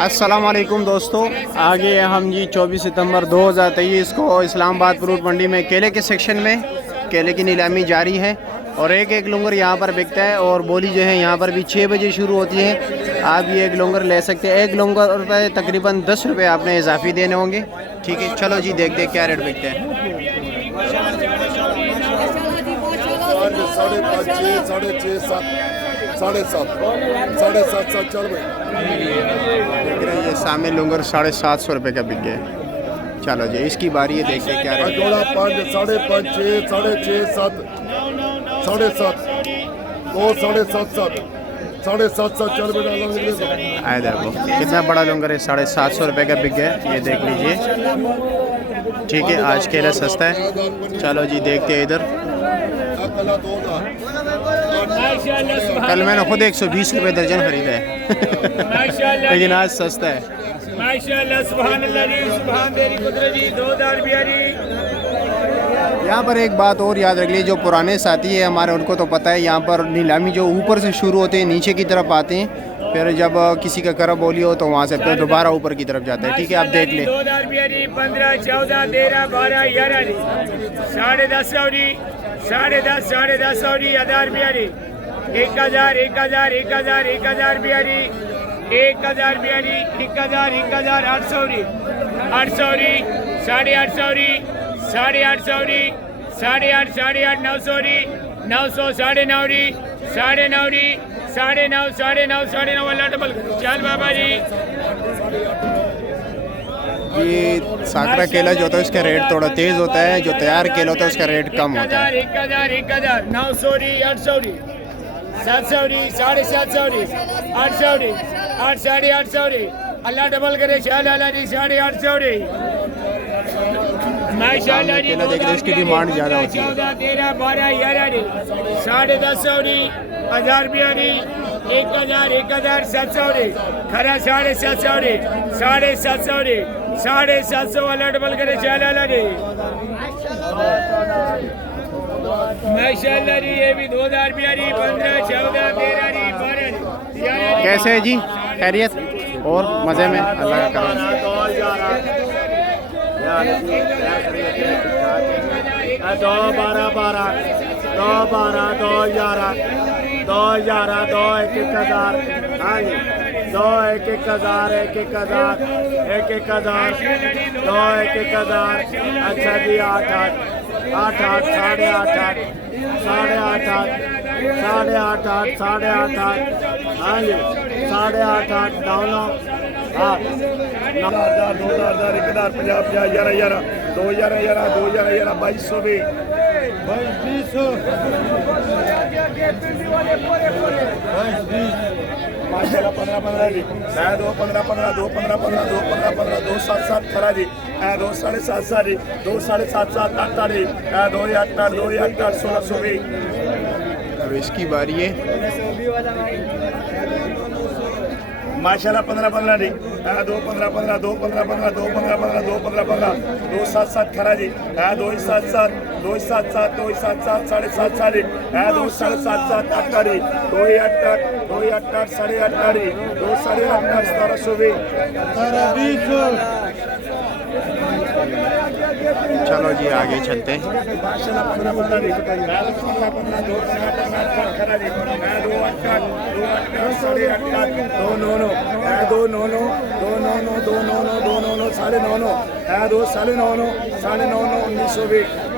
अस्सलाम वालेकुम दोस्तों, आगे हम जी 24 सितंबर 2023 को इस्लामाबाद फ्रूट मंडी में केले के सेक्शन में केले की नीलामी जारी है और एक एक लुंगर यहाँ पर बिकता है और बोली जो है यहाँ पर भी 6 बजे शुरू होती है। आप ये एक लुंगर ले सकते हैं। एक लुंगर पे तकरीबन 10 रुपये आपने इजाफी देने होंगे। ठीक है, चलो जी देखते हैं क्या रेट बिकते हैं। साढ़े सात चल भाई। देख रहे हैं ये सामने लुंगर 750 रुपये का बिक गया। चलो जी इसकी बारी है, देखते हैं क्या रेट। जोड़ा 5, 5.5, 6, 6.5, 7, 7.5, 2, 7.5, 7.5 चल बेटा। आए देखो कितना बड़ा लुंगर है, 750 रुपये का बिक गया। ये देख लीजिए। ठीक है, आज केला सस्ता है। चलो जी देखते हैं इधर। कल मैंने खुद 120 रुपये दर्जन खरीदा है लेकिन आज सस्ता है। यहाँ पर एक बात और याद रख लीजिए, जो पुराने साथी है हमारे उनको तो पता है, यहाँ पर नीलामी जो ऊपर से शुरू होते हैं नीचे की तरफ आते हैं, फिर जब किसी का करब बोली हो तो वहाँ से फिर दोबारा ऊपर की तरफ जाता है। ठीक है, आप देख लें। 15, 14, 13, 12, 11, 10.5 10.5 1000 बियारी 1000 1000 1000 1000 बियारी 1000 बियारी 1000 1000 800 800 850 850 850 850 900 900 9.5 9.5 9.5 वाला डबल। चल बाबा जी, ये साकरा केला जो होता है उसका रेट थोड़ा तेज़ होता है, जो तैयार केला होता है उसका रेट कम होता है। 1000 900 800 700 750 800 800 अल्लाह डबल करे। शाह लाला जी 850 माशाल्लाह जी। केला देख रहे इसकी डिमांड ज़्यादा होती है। 14, 13, 12, 11 10.5 1000 बियारी 1000 700 खरा 750 750 वाला डबल करे। शाह लाला जी माशाल्लाह जी। ये भी 2000 बियारी 15, 14, 13, 12। कैसे है जी, खैरियत और मज़े में? अल्लाह का करम। 2 12 12 2 12 2 11 2 11 2 1 1000। हाँ जी, 2 1 1000 1 1000 1 1000 2 1 1000। अच्छा जी 8 8 8 8 8.5 8 8 8 8 हाँ जी 8 8 9 हाँ 1000 2000 1000 50 11 11 2000 11 2200 भी 15 15 जी 2 15 15 2 15 15 2 15 15 2 7 7 खरा जी 2 7.5 जी 2 7.5 7 8 जी 2 8 2 8 1600 भी। अब इसकी बारी है। माशाल्लाह 15 15 जी 2 15 15 2 15 15 2 15 15 2 15 15 2 7 7 खरा जी 2 7 7 2 7 7 2 7 7 7.5 जी 2 7.5 7 8 जी 2 8 2 8 8.5 जी 2 8.5 1700 भी। चलो जी आगे चलते हैं। माशाल्लाह 15 15 जी 15 15 2 15 खरा जी 2 8 2 8 8.5 2 9 9 2 9 9 2 9 9 2 9 9 2 9 9 9.5 2 9 9 9 9 1900 भी।